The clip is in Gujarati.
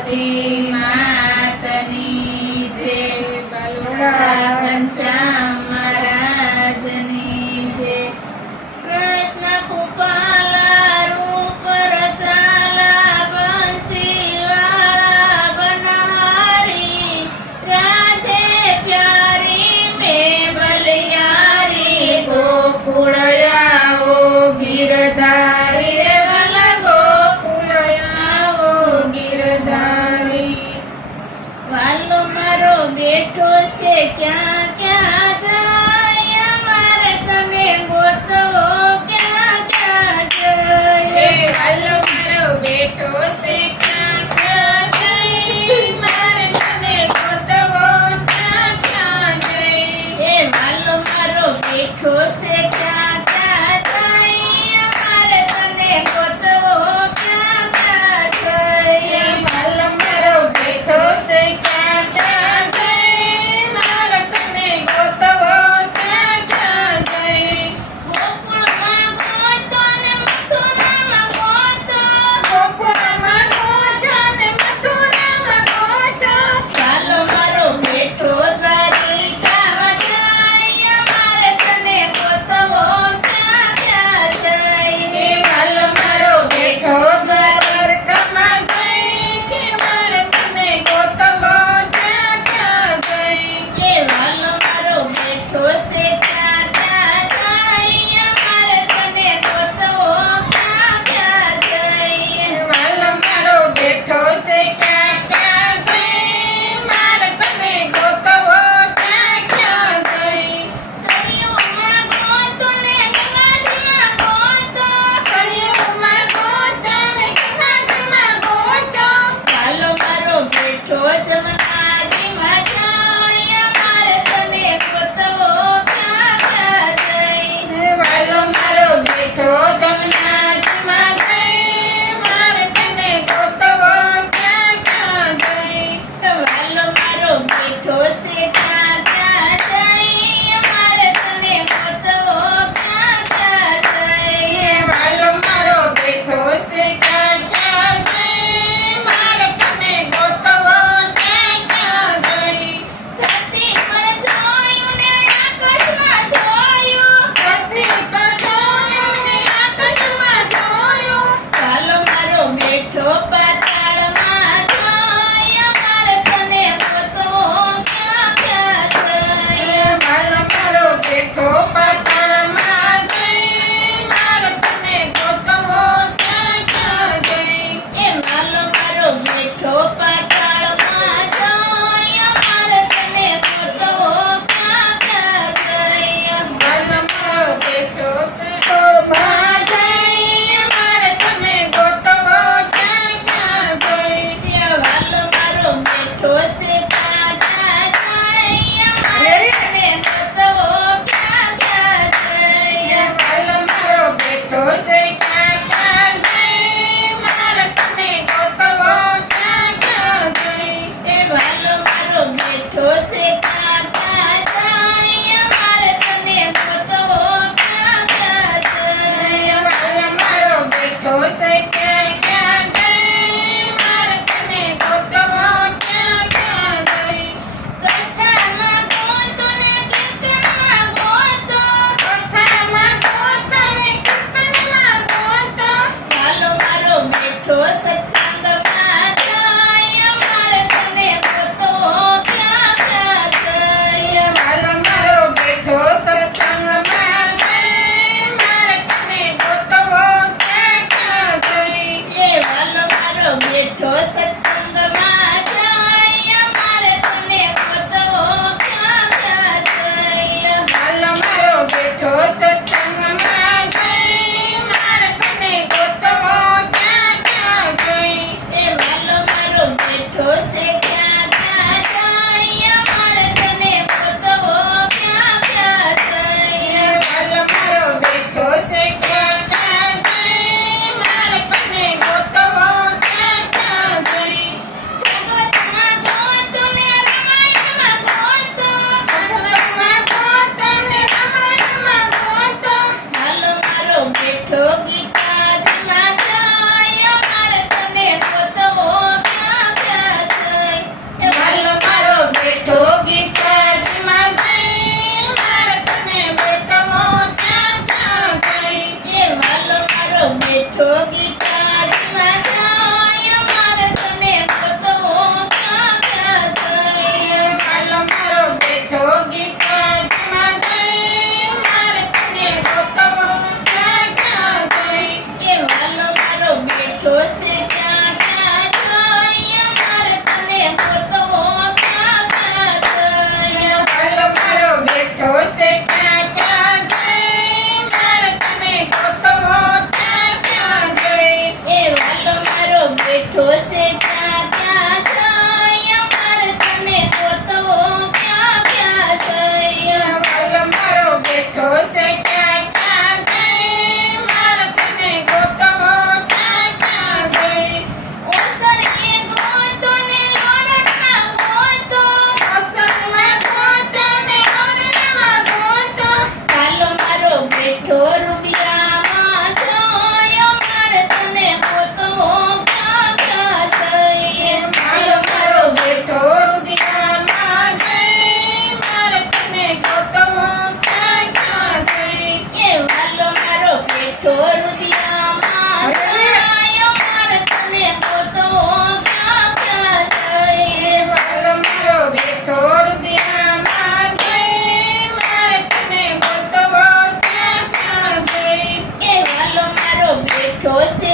સરસ્વતી માતની જે ભગવાન શ્યામ ગિરધારી મારો બેઠો છે ક્યાં 除夕 pero este